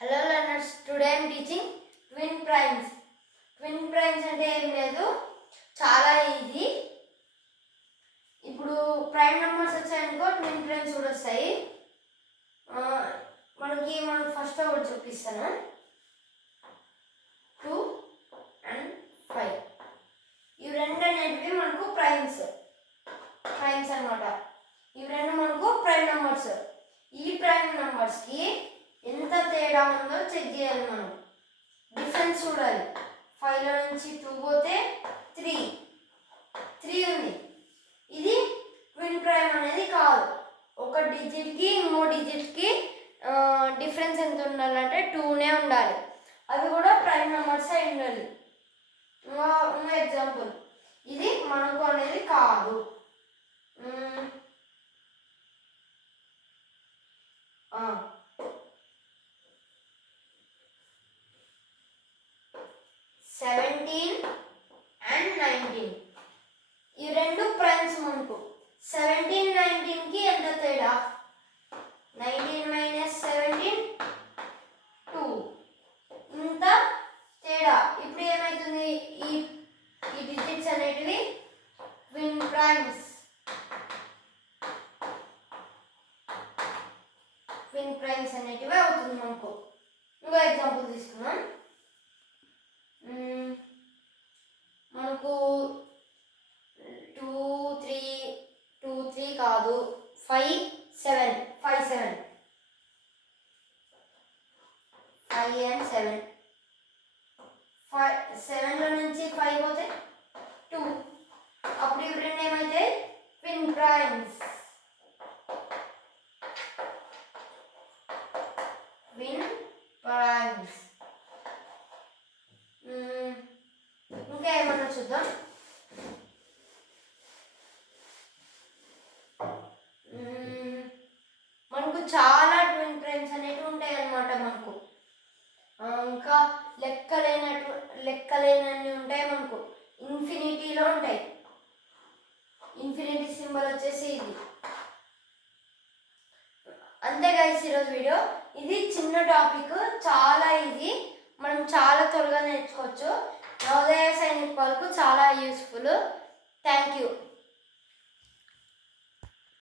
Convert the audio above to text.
Hello learners, today I am teaching twin primes. Twin primes అంటే ఏం లేదు, చాలా ఈజీ. ఇప్పుడు ప్రైమ్ నెంబర్స్ వచ్చాయనుకో ట్విన్ ప్రైమ్స్ కూడా వస్తాయి. మనం ఫస్ట్ ఒకటి చూపిస్తాను. 2 and 5 ఇవి రెండు అనేటివి మనకు ప్రైమ్స్ అన్నమాట. ఇవి రెండు మనకు ప్రైమ్ నెంబర్స్. ఈ ప్రైమ్ నెంబర్స్కి ఎంత తేడా ఉందో చెక్ చేయాలి. మనం డిఫరెన్స్ చూడాలి. 5లో నుంచి 2 పోతే 3 ఉంది. ఇది ట్విన్ ప్రైమ్ అనేది కాదు. ఒక డిజిట్కి ఇంకో డిజిట్కి డిఫరెన్స్ ఎంత ఉండాలంటే 2నే ఉండాలి. అవి కూడా ప్రైమ్ నెంబర్స్ అయి ఉండాలి. ఇంకో ఎగ్జాంపుల్, ఇది మనకు అనేది కాదు. 17 and 19 ఈ రెండు ప్రైమ్స్ మనకు. 17, 19కి ఎంత తేడా? 19 - 17 2. ఇంత తేడా. ఇప్పుడు ఏమవుతుంది? ఈ డిజిట్స్ అనేటివి ట్విన్ ప్రైమ్స్ అనేటివి అవుతుంది మనకు. ఇంకో ఎగ్జాంపుల్ తీసుకున్నాం. మనకు 2, 3 కాదు, 5, 7 5 and 7 7లో నుంచి 5 పోతే 2. అప్పుడు ఇవి రెండు ఏమైతే ట్విన్ ప్రైమ్స్. ఇంకా ఏమన్నా చూద్దాం. మనకు చాలా ట్విన్ ప్రైమ్స్ అనేవి ఉంటాయి అన్నమాట. మనకు ఇంకా లెక్కలేనన్ని ఉంటాయి. మనకు ఇన్ఫినిటీలో ఉంటాయి. ఇన్ఫినిటీ సింబల్ వచ్చేసి ఇది. అంతే గైస్ ఈరోజు వీడియో. ఇది చిన్న టాపిక్, చాలా ఈజీ, మనం చాలా త్వరగా నేర్చుకోవచ్చు. నవోదయ సైనిక్ వాళ్ళకు చాలా యూస్ఫుల్. Thank you.